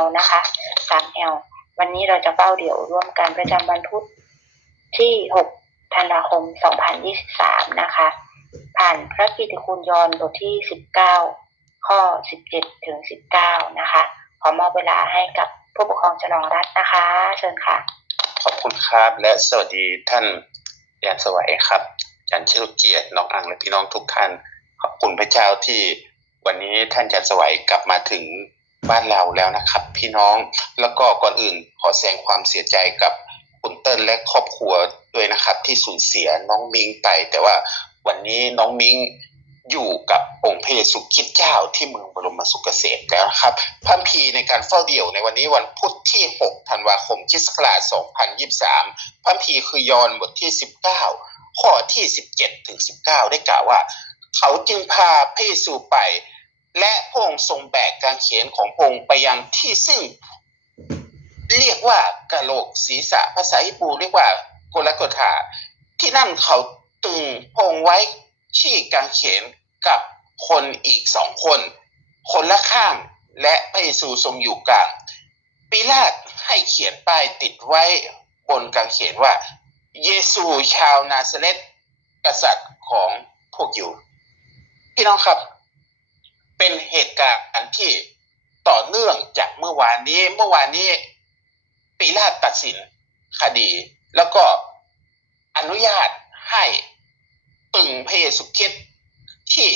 L นะคะ 3L วันนี้เราจะเป้าเดี่ยวร่วมกันประจำวันพุธที่ 6 ธันวาคม 2023 นะคะ ผ่านพระกิตติคุณยอนบทที่ 19 ข้อ 17 ถึง 19 นะคะ ขอมอบเวลาให้กับผู้ปกครองฉลองรัฐนะคะ เชิญค่ะ ขอบคุณครับและสวัสดีท่านยานสวัยครับอาจารย์เชิดเกียรติน้องอังและพี่น้องทุกท่าน ขอบคุณพระเจ้าที่วันนี้ท่านอาจารย์สวัยกลับมาถึง บ้านเราแล้วนะครับ พี่น้องแล้วก็ก่อนอื่นขอแสดงความเสียใจกับคุณเติ้ลและครอบครัวด้วยนะครับ ที่สูญเสียน้องมิงไป แต่ว่าวันนี้น้องมิงอยู่กับองค์พระเยซูคริสต์เจ้าที่เมืองบรมสุขเกษมแล้วนะครับพระคัมภีในการเฝ้าเดี่ยวในวันนี้วันพุธที่ 6 ธันวาคมคริสต์ศักราช2023พระคัมภีคือยอห์นบทที่ 19 ข้อที่ 17ถึง19 ได้กล่าวว่า เขาจึงพาพระเยซูไป และพระองค์ทรงแบกกางเขียนของพระองค์ไปยังที่ซึ่ง เรียกว่ากะโหลกศีรษะภาษาฮิบรูเรียกว่าโกลกธาที่นั่นเขาตึงพระองค์ไว้ที่กางเขนกับคนอีกสองคน คนละข้างและพระเยซูทรงอยู่กลางปิลาตให้เขียนป้ายติดไว้บนกางเขนว่า เยซูชาวนาซาเรตกษัตริย์ของพวกอยิวพี่น้องครับ เป็นเหตุการณ์ที่ต่อเนื่องจากเมื่อวานนี้ เมื่อวานนี้ปิลาตตัดสินคดี แล้วก็อนุญาตให้ตึงพระเยซูคริสต์ที่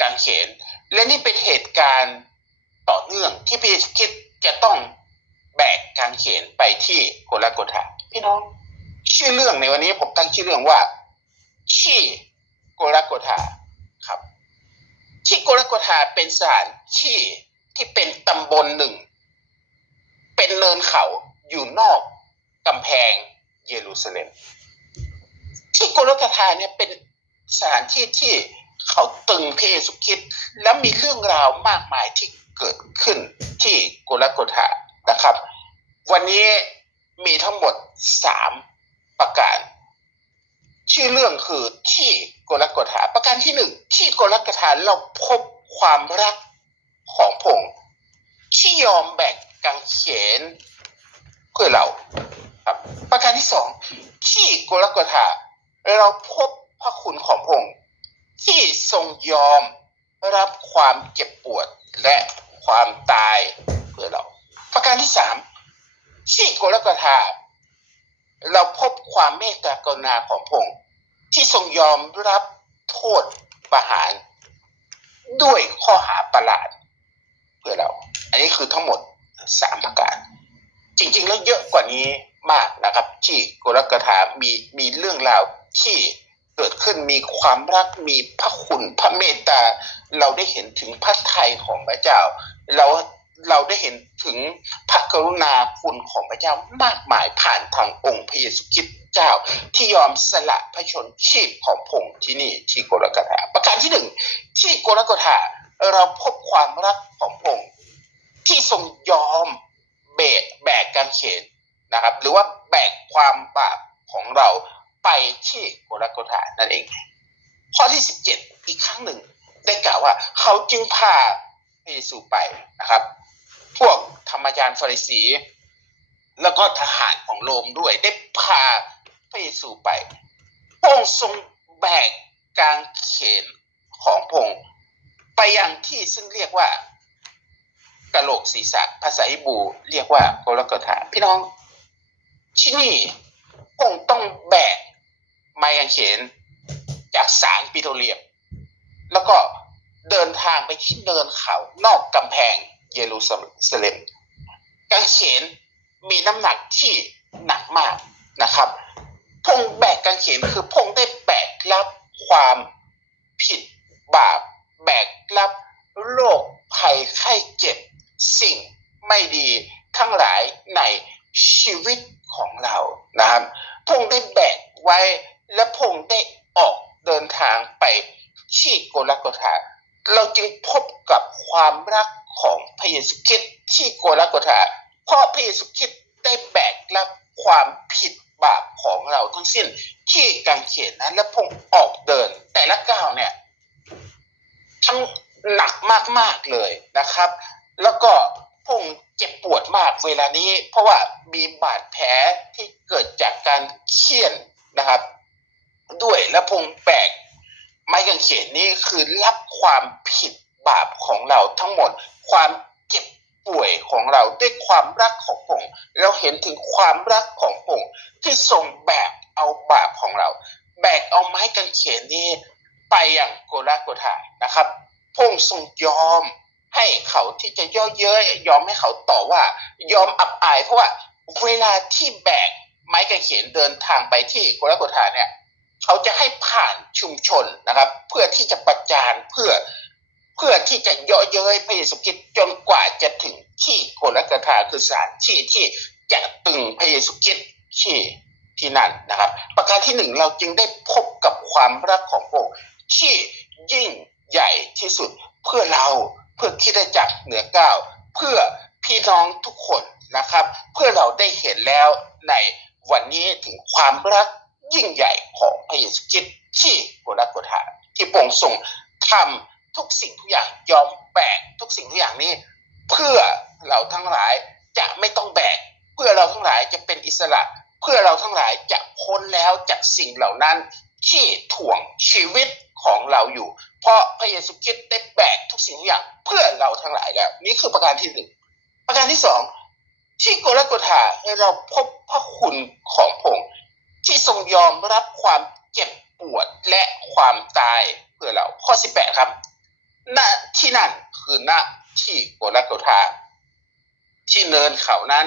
กางเขน และนี่เป็นเหตุการณ์ต่อเนื่องที่พระเยซูคริสต์จะต้องแบกกางเขนไปที่โกลาโกธาพี่น้อง ชื่อเรื่องในวันนี้ผมตั้งชื่อเรื่องว่า ที่โกลาโกธา ที่โกลาโกธาเป็นสถานที่ที่เป็นตำบลหนึ่ง เป็นเนินเขาอยู่นอกกำแพงเยรูซาเล็ม ที่โกลาโกธาเนี่ยเป็นสถานที่ที่เขาตึงเพสุคิด และมีเรื่องราวมากมายที่เกิดขึ้นที่โกลาโกธานะครับ วันนี้มีทั้งหมดสามประการ ชื่อเรื่องคือที่โกลโกธาประการที่หนึ่งที่ โกลโกธาเราพบความรักของพงค์ที่ยอมแบกกางเขนเพื่อเราครับ ประการที่สองที่โกลโกธาเราพบพระคุณของพงค์ที่ทรงยอมรับความเจ็บปวดและความตายเพื่อเรา ประการที่สามที่โกลโกธาเราพบความเมตตากรุณาของพงค์ที่ทรงยอมรับโทษประหาร ด้วยข้อหาประหลาด เพื่อเรา อันนี้คือทั้งหมดสามประการ จริง ๆ แล้วเยอะกว่านี้มากนะครับ ที่กรกถามีมีเรื่องราวที่เกิดขึ้นมีความรักมีพระคุณพระเมตตา เราได้เห็นถึงพระทัยของพระเจ้า เรา เราได้เห็นถึงพระกรุณาคุณของพระเจ้ามากมายผ่านทางองค์พระเยซูคริสต์เจ้าที่ยอมสละพระชนชีพของพระองค์ที่นี่ที่โกลกถาประการที่หนึ่งที่โกลกถาเราพบความรักของพงค์ที่ทรงยอมเบกแบกกางเขนนะครับ หรือว่าแบกความบาปของเราไปที่โกลกถานั่นเอง ข้อที่สิบเจ็ดอีกครั้งหนึ่งได้กล่าวว่า เขาจึงพาพระเยซูไปนะครับ พวกธรรมยานฟาริสี แล้วก็ทหารของโรมด้วย ได้พาพระเยซูไป พระองค์ทรงแบกกางเขนของพงค์ไปยังที่ซึ่งเรียกว่ากะโหลกศีรษะภาษาฮิบูเรียกว่าโกลกถาพี่น้อง ที่นี่พงค์ต้องแบกไม้กางเขนจากสารปิโตรเลียมแล้วก็เดินทางไปที่เนินเขานอกกำแพง เยรูซาเล็มกางเขนมีน้ำหนักที่หนักมากนะครับ พงแบกกางเขนคือพงได้แบกรับความผิดบาป แบกรับโรคภัยไข้เจ็บ สิ่งไม่ดีทั้งหลายในชีวิตของเรานะครับ พงได้แบกไว้และพงได้ออกเดินทางไปที่โกลโกธาเราจึงพบกับความรัก ของพระเยซูคริสต์ที่โกลโกธาเพราะพระเยซูคริสต์ได้แบกรับความผิดบาปของเราทั้งสิ้นที่กางเขนนั้นและพงออกเดิน แต่ละก้าวเนี่ยทั้งหนักมากๆเลยนะครับ แล้วก็พพงเจ็บปวดมากเวลานี้ เพราะว่ามีบาดแผลที่เกิดจากการเคี่ยนนะครับ ด้วยและพงแบกไม้กางเขนนี้คือรับความผิด บาปของเราทั้งหมด ความเจ็บป่วยของเราด้วยความรักของพงเราเห็นถึงความรักของพงที่ทรงแบกเอาบาปของเรา แบกเอาไม้กางเขนนี้ไปอย่างโกลาโกธานะครับพงค์ทรงยอมให้เขาที่จะย่อเย้ยยอมให้เขาต่อว่า ยอมอับอาย เพราะว่าเวลาที่แบกไม้กางเขนเดินทางไปที่โกลาโกธาเนี่ยเขาจะให้ผ่านชุมชนนะครับ เพื่อที่จะประจานเพื่อ เพื่อที่จะเยาะเย้ยพระเยซูคริสต์จนกว่าจะถึงที่โกลาโกธาคือสถานที่ที่จะตึงพระเยซูคริสต์ที่ที่นั่นนะครับ ประการที่หนึ่งเราจึงได้พบกับความรักของพระองค์ที่ยิ่งใหญ่ที่สุดเพื่อเราเพื่อคิดจักเหนือก้าวเพื่อพี่น้องทุกคนนะครับ เพื่อเราได้เห็นแล้วในวันนี้ถึงความรักยิ่งใหญ่ของพระเยซูคริสต์ที่โกลาโกธาที่พระองค์ทรงทำ ทุกสิ่งทุกอย่างยอมแบกทุกสิ่งทุกอย่างนี้ เพื่อเราทั้งหลายจะไม่ต้องแบก เพื่อเราทั้งหลายจะเป็นอิสระ เพื่อเราทั้งหลายจะพ้นแล้วจากสิ่งเหล่านั้น ที่ถ่วงชีวิตของเราอยู่ เพราะพระเยซูคริสต์ได้แบกทุกสิ่งทุกอย่างเพื่อเราทั้งหลายแล้วนี่คือประการที่หนึ่งประการที่สองที่โกลาโกธาให้เราพบพระคุณของพงค์ที่ทรงยอมรับความเจ็บปวดและความตายเพื่อเราข้อสิบแปดครับ ณที่นั่นคือณที่โกลาโกธาที่เนินเขานั้น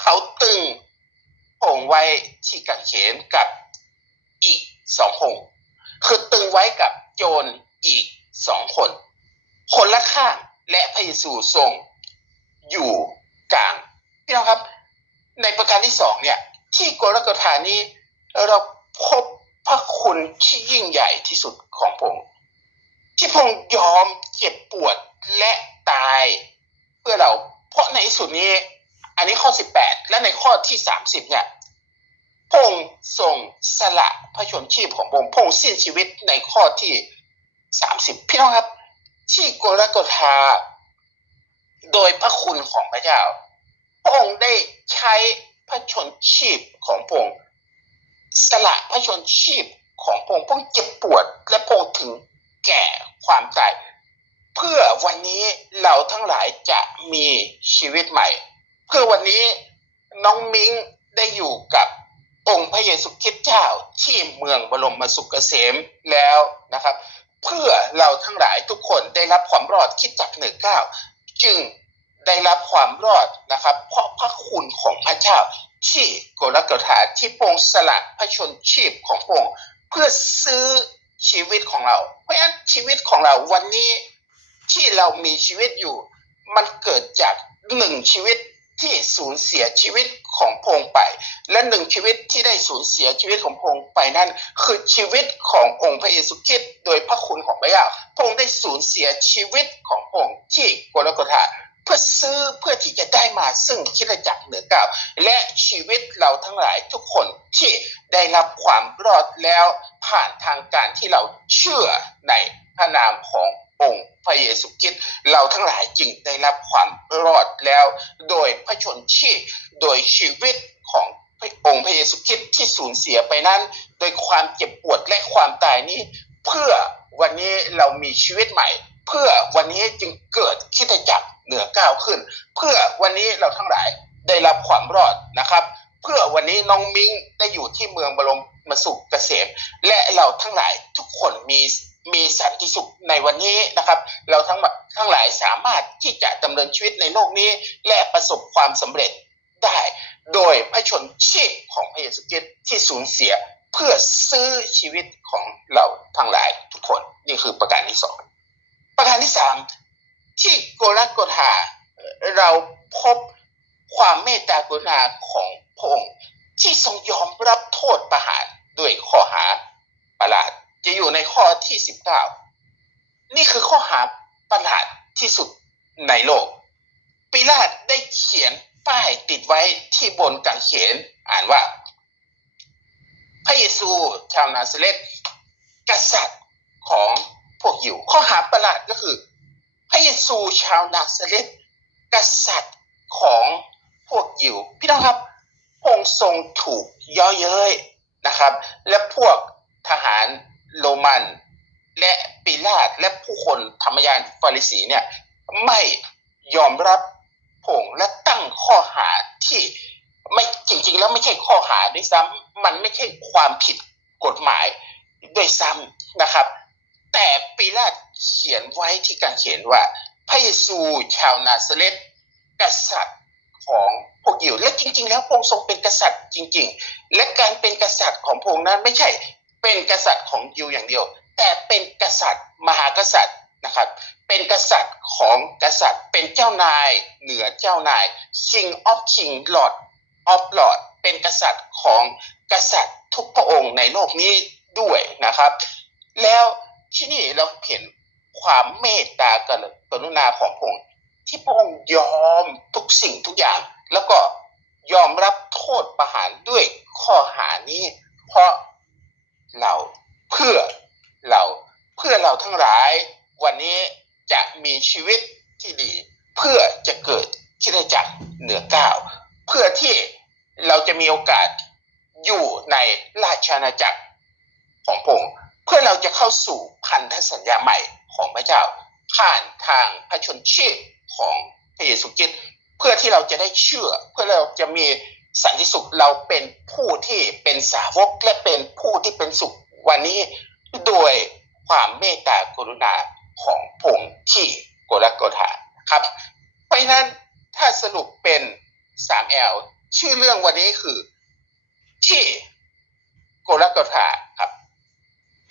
เขาตึงพงไว้ที่กางเขนกับอีกสององคือตึงไว้กับโจรอีกสองคน คนละข้างและพระเยซูทรงอยู่กลางพี่น้องครับ ในประการที่สองเนี่ย ที่โกลาโกธานี้เราพบพระคุณที่ยิ่งใหญ่ที่สุดของพระองค์ ที่พงค์ยอมเจ็บปวดและตาย เพื่อเรา เพราะในสุดนี้ อันนี้ข้อ 18 และในข้อที่ 30 เนี่ยพงค์ทรงสละพระชนชีพของพงค์พงค์สิ้นชีวิตในข้อที่สามสิบพี่น้องครับ ที่โกลากธาโดยพระคุณของพระเจ้า พระองค์ได้ใช้พระชนชีพของพระองค์สละพระชนชีพของพระองค์พระองค์เจ็บปวดและพระองค์ถึงแก่ ความตายเพื่อวันนี้เราทั้งหลายจะมีชีวิตใหม่ เพื่อวันนี้น้องมิ้งได้อยู่กับองค์พระเยซูคริสต์เจ้าที่เมืองบรมสุขเกษมแล้วนะครับ เพื่อเราทั้งหลายทุกคนได้รับความรอดคิดจากหนึ่งเก้าจึงได้รับความรอดนะครับ เพราะพระคุณของพระเจ้าที่โกลกธาที่พงสละพระชนชีพของพงเพื่อซื้อ ชีวิตของเรา เพราะฉะนั้นชีวิตของเราวันนี้ที่เรามีชีวิตอยู่ มันเกิดจากหนึ่งชีวิตที่สูญเสียชีวิตของพงไป และหนึ่งชีวิตที่ได้สูญเสียชีวิตของพงไปนั่นคือชีวิตขององค์พระเยซูคริสต์โดยพระคุณของพระเจ้าพงได้สูญเสียชีวิตของพงที่โกลโกธา พื่อซื้อเพื่อที่จะได้มาซึ่งคิดจักเหนือเก้าและชีวิตเราทั้งหลายทุกคนที่ได้รับความรอดแล้วผ่านทางการที่เราเชื่อในพระนามขององค์พระเยซูคริสต์เราทั้งหลายจึงได้รับความรอดแล้ว โดยพระชนชีพโดยชีวิตของพระองค์พระเยซูคริสต์ที่สูญเสียไปนั้น โดยความเจ็บปวดและความตายนี้ เพื่อวันนี้เรามีชีวิตใหม่ เพื่อวันนี้จึงเกิดคิดจักร เหนือก้าวขึ้น เพื่อวันนี้เราทั้งหลายได้รับความรอดนะครับ เพื่อวันนี้น้องมิ้งได้อยู่ที่เมืองบรมมสุขเกษม และเราทั้งหลายทุกคนมีมีสันติสุขในวันนี้นะครับ เราทั้งทั้งหลายสามารถที่จะดำเนินชีวิตในโลกนี้ และประสบความสำเร็จได้ โดยพระชนชีพของพระเยซูคริสต์ที่สูญเสียเพื่อซื้อชีวิตของเราทั้งหลายทุกคนนี่คือประการที่สองประการที่สาม ที่โกลาโกธาเราพบความเมตตากรุณาของพระองค์ที่ทรงยอมรับโทษประหารด้วยข้อหาประหลาดจะอยู่ในข้อที่สิบเก้านี่คือข้อหาประหลาดที่สุดในโลก ปิลาตได้เขียนป้ายติดไว้ที่บนกางเขนอ่านว่า พระเยซูชาวนาซาเรตกษัตริย์ของพวกยิวข้อหาประหลาดก็คือ พระเยซูชาวนาซาเรตกษัตริย์ของพวกยิวพี่น้องครับพระองค์ทรงถูกย่อเย้ยนะครับ และพวกทหารโรมัน และปิลาตและผู้คนธรรมยานฟาริสีเนี่ยไม่ยอมรับพงค์และตั้งข้อหาที่ไม่จริง ๆ แล้วไม่ใช่ข้อหาด้วยซ้ำมันไม่ใช่ความผิดกฎหมายด้วยซ้ำนะครับ แต่ปิลาตเขียนไว้ที่การเขียนว่าพระเยซูชาวนาซาเรตกษัตริย์ของพวกยิวและจริง ๆ แล้วพระองค์ทรงเป็นกษัตริย์จริง ๆ และการเป็นกษัตริย์ของพระองค์นั้นไม่ใช่เป็นกษัตริย์ของยิวอย่างเดียว แต่เป็นกษัตริย์มหากษัตริย์นะครับ เป็นกษัตริย์ของกษัตริย์เป็นเจ้านายเหนือเจ้านาย King of King Lord of Lord เป็นกษัตริย์ของกษัตริย์ทุกพระองค์ในโลกนี้ด้วยนะครับ แล้ว ที่นี่เราเห็นความเมตตากรุณาของพระองค์ที่พระองค์ยอมทุกสิ่งทุกอย่าง แล้วก็ยอมรับโทษประหารด้วยข้อหานี้ เพราะเราเพื่อเราเพื่อเราทั้งหลาย วันนี้จะมีชีวิตที่ดี เพื่อจะเกิดที่ได้จากเหนือก้าวเพื่อที่เราจะมีโอกาสอยู่ในราชอาณาจักรของพระองค์ เพื่อเราจะเข้าสู่พันธสัญญาใหม่ของพระเจ้า ผ่านทางพระชนชีพของพระเยซูคริสต์เพื่อที่เราจะได้เชื่อ เพื่อเราจะมีสันติสุขเราเป็นผู้ที่เป็นสาวกและเป็นผู้ที่เป็นสุขวันนี้โดยความเมตตากรุณาของพงค์ที่โกรโกธาครับ เพราะฉะนั้นถ้าสรุปเป็น 3L ชื่อเรื่องวันนี้คือที่โกรโกธา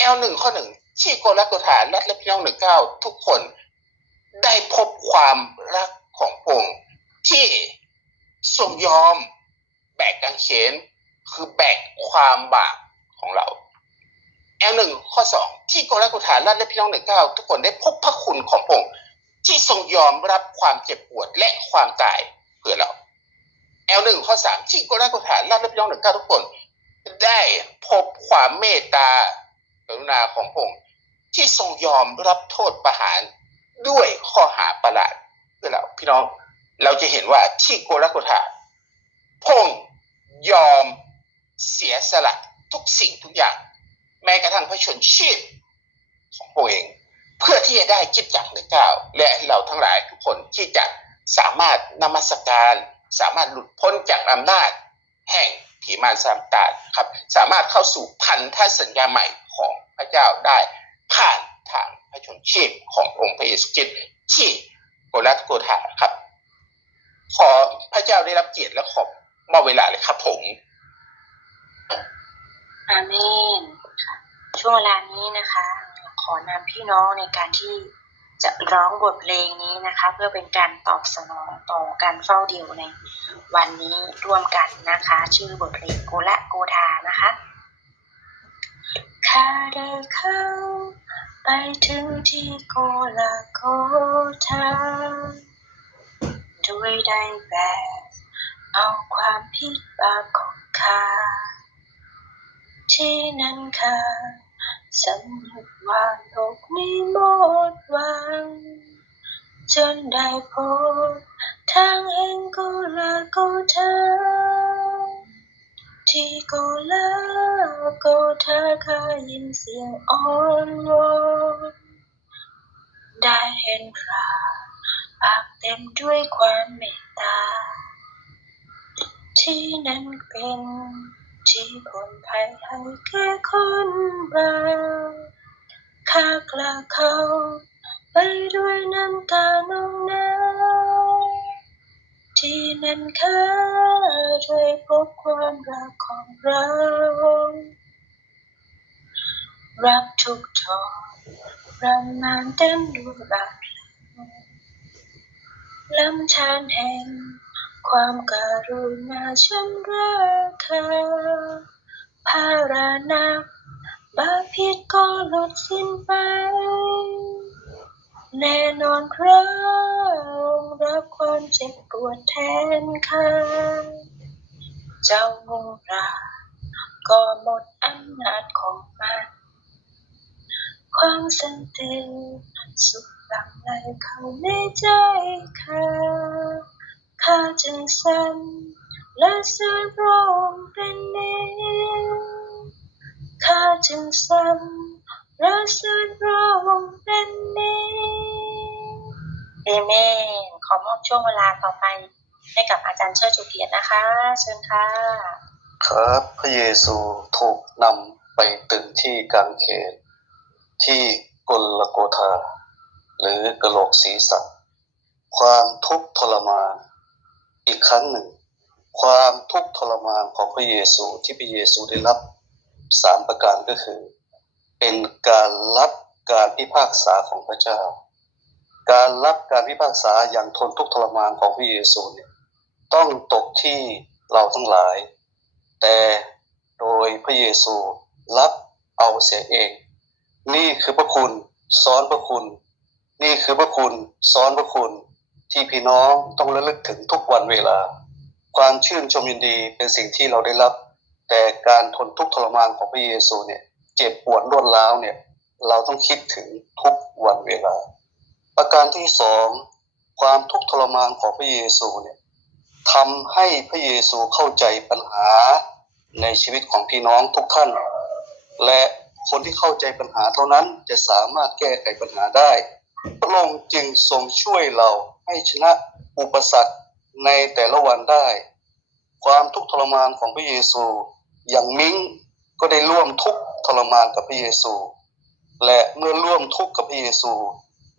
ครับ L หนึ่งข้อหนึ่งที่โกรโกธาและและพี่น้องหนึ่งเก้าทุกคนได้พบความรักของพงค์ที่ทรงยอมแบกกางเขนคือแบกความบาปของเรา L หนึ่งข้อสองที่โกรโกธาและและพี่น้องหนึ่งเก้าทุกคนได้พบพระคุณของพงค์ที่ทรงยอมรับความเจ็บปวดและความตายเพื่อเรา L หนึ่งข้อสามที่โกรโกธาและและพี่น้องหนึ่งเก้าทุกคนได้พบความเมตตา กรุณาของพระองค์ที่ทรงยอมรับโทษประหารด้วยข้อหาประหลาดเพื่อเราพี่น้องเราจะเห็นว่าที่โกรโกธาพงค์ยอมเสียสละทุกสิ่งทุกอย่าง แม้กระทั่งพระชนชีพของพระองค์เองเพื่อที่จะได้คิดจักรเหนือเก้าและเราทั้งหลายทุกคนที่จะสามารถนมัสการ สามารถหลุดพ้นจากอำนาจ แห่ง ผีมารซามตานครับ สามารถเข้าสู่พันธสัญญาใหม่ของพระเจ้าได้ ผ่านทางพระชนชีพขององค์พระเยซูคริสต์ที่โกรัตโกธาครับ ขอพระเจ้าได้รับเกียรติและขอบมอบเวลาเลยครับผมอาเมนค่ะช่วงเวลานี้นะคะ ขอนำพี่น้องในการที่ จะร้องบทเพลงนี้นะคะ เพื่อเป็นการตอบสนองต่อการเฝ้าเดี่ยวในวันนี้ร่วมกันนะคะ ชื่อบทเพลงโกละโกธานะคะข้าได้เข้า ไปถึงที่โกละโกธาด้วยได้แบกเอาความผิดบาปของข้าที่นั้นค่ะ สำนึกว่าโลกนี้หมดหวัง จนได้พบทางแห่งกุลาโกธาที่กุลาโกธาเคยยินเสียงอ้อนวอนได้เห็นพระพักเต็มด้วยความเมตตา ที่นั้นเป็น ที่ผลภัยให้แก่คนบาปข้ากล่าวเขาไปด้วยน้ำตานองน้ำที่นั้นข้าได้พบความรักของเรา รักทุกทอนรำนานเต็มดวยบาปลำธารแห่ง ความการุณาชำระค่าภาระนักบาปผิดก็ลดสิ้นไป แน่นอนพระองค์รับความเจ็บปวดแทนข้าเจ้างูราก็หมดอำนาจของมัน ความสันติสุขหลังไหลเข้าในใจข้า ข้าจึงสั่นและสั่นร้องเป็นนี้ข้าจึงสั่นและสั่นร้องเป็นนี้เอเมนขอมอบช่วงเวลาต่อไปให้กับอาจารย์เชิดจุเกียรตินะคะ เชิญค่ะ ครับพระเยซูถูกนำไปตึงที่กางเขนที่กลโกธาหรือกะโหลกศีรษะความทุกข์ทรมาน อีกครั้งหนึ่ง ความทุกข์ทรมานของพระเยซูที่พระเยซูได้รับสามประการก็คือ เป็นการรับการพิพากษาของพระเจ้า การรับการพิพากษาอย่างทนทุกข์ทรมานของพระเยซูเนี่ยต้องตกที่เราทั้งหลาย แต่โดยพระเยซูรับเอาเสียเอง นี่คือพระคุณซ้อนพระคุณ นี่คือพระคุณซ้อนพระคุณ ที่พี่น้องต้องระลึกถึงทุกวันเวลา ความชื่นชมยินดีเป็นสิ่งที่เราได้รับ แต่การทนทุกข์ทรมานของพระเยซูเนี่ยเจ็บปวดรวดร้าวเนี่ยเราต้องคิดถึงทุกวันเวลา ประการที่สองความทุกข์ทรมานของพระเยซูเนี่ยทำให้พระเยซูเข้าใจปัญหาในชีวิตของพี่น้องทุกท่าน และคนที่เข้าใจปัญหาเท่านั้นจะสามารถแก้ไขปัญหาได้พระองค์จึงทรงช่วยเรา ให้ชนะอุปสรรคในแต่ละวันได้ ความทุกข์ทรมานของพระเยซู อย่างมิ้งก็ได้ร่วมทุกข์ทรมานกับพระเยซู และเมื่อร่วมทุกข์กับพระเยซู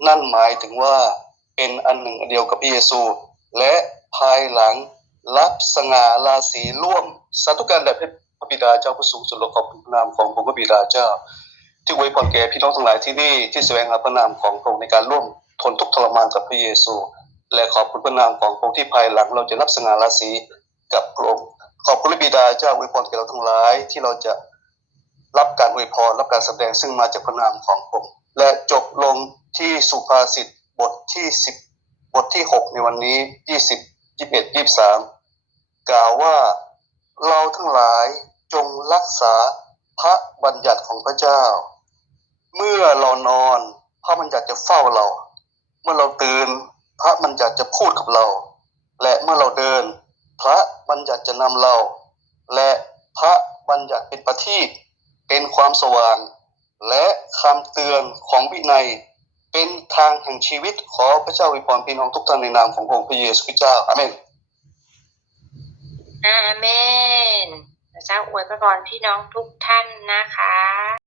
นั่นหมายถึงว่าเป็นอันหนึ่งเดียวกับพระเยซู และภายหลังรับสง่าราศีร่วมสาธุการแด่พระบิดาเจ้าผู้สูงสุดและขอบคุณพระนามของพระบิดาเจ้า ที่ไว้พรแก่พี่น้องทั้งหลายที่นี่ที่แสวงหาพระนามของพระองค์ในการร่วมทนทุกข์ทรมานกับพระเยซู และขอบคุณพระนามของพระองค์ที่ภายหลังเราจะรับสง่าราศีกับพระองค์ขอบคุณบิดาเจ้าไว้พรแก่เราทั้งหลาย ที่เราจะรับการอวยพรรับการแสดงซึ่งมาจากพระนามของพระองค์และจบลงที่สุภาษิตบทที่สิบบทที่หกในวันนี้ยี่สิบยี่สิบเอ็ดยี่สิบสามกล่าวว่าเราทั้งหลายจงรักษาพระบัญญัติของพระเจ้า เมื่อเรานอนพระบัญญัติจะเฝ้าเรา เมื่อเราตื่นพระบัญญัติจะพูดกับ เรา และเมื่อเราเดิน พระบัญญัติจะนำเรา และพระบัญญัติเป็นประทีปเป็นความสว่าง และคำเตือนของวินัย เป็นทางแห่งชีวิตขอพระเจ้าอวยพรพี่น้องทุกท่านในนามขององค์พระเยซูคริสต์เจ้าอาเมนอาเมนพระเจ้าอวยพระพรพี่น้องทุกท่านนะคะ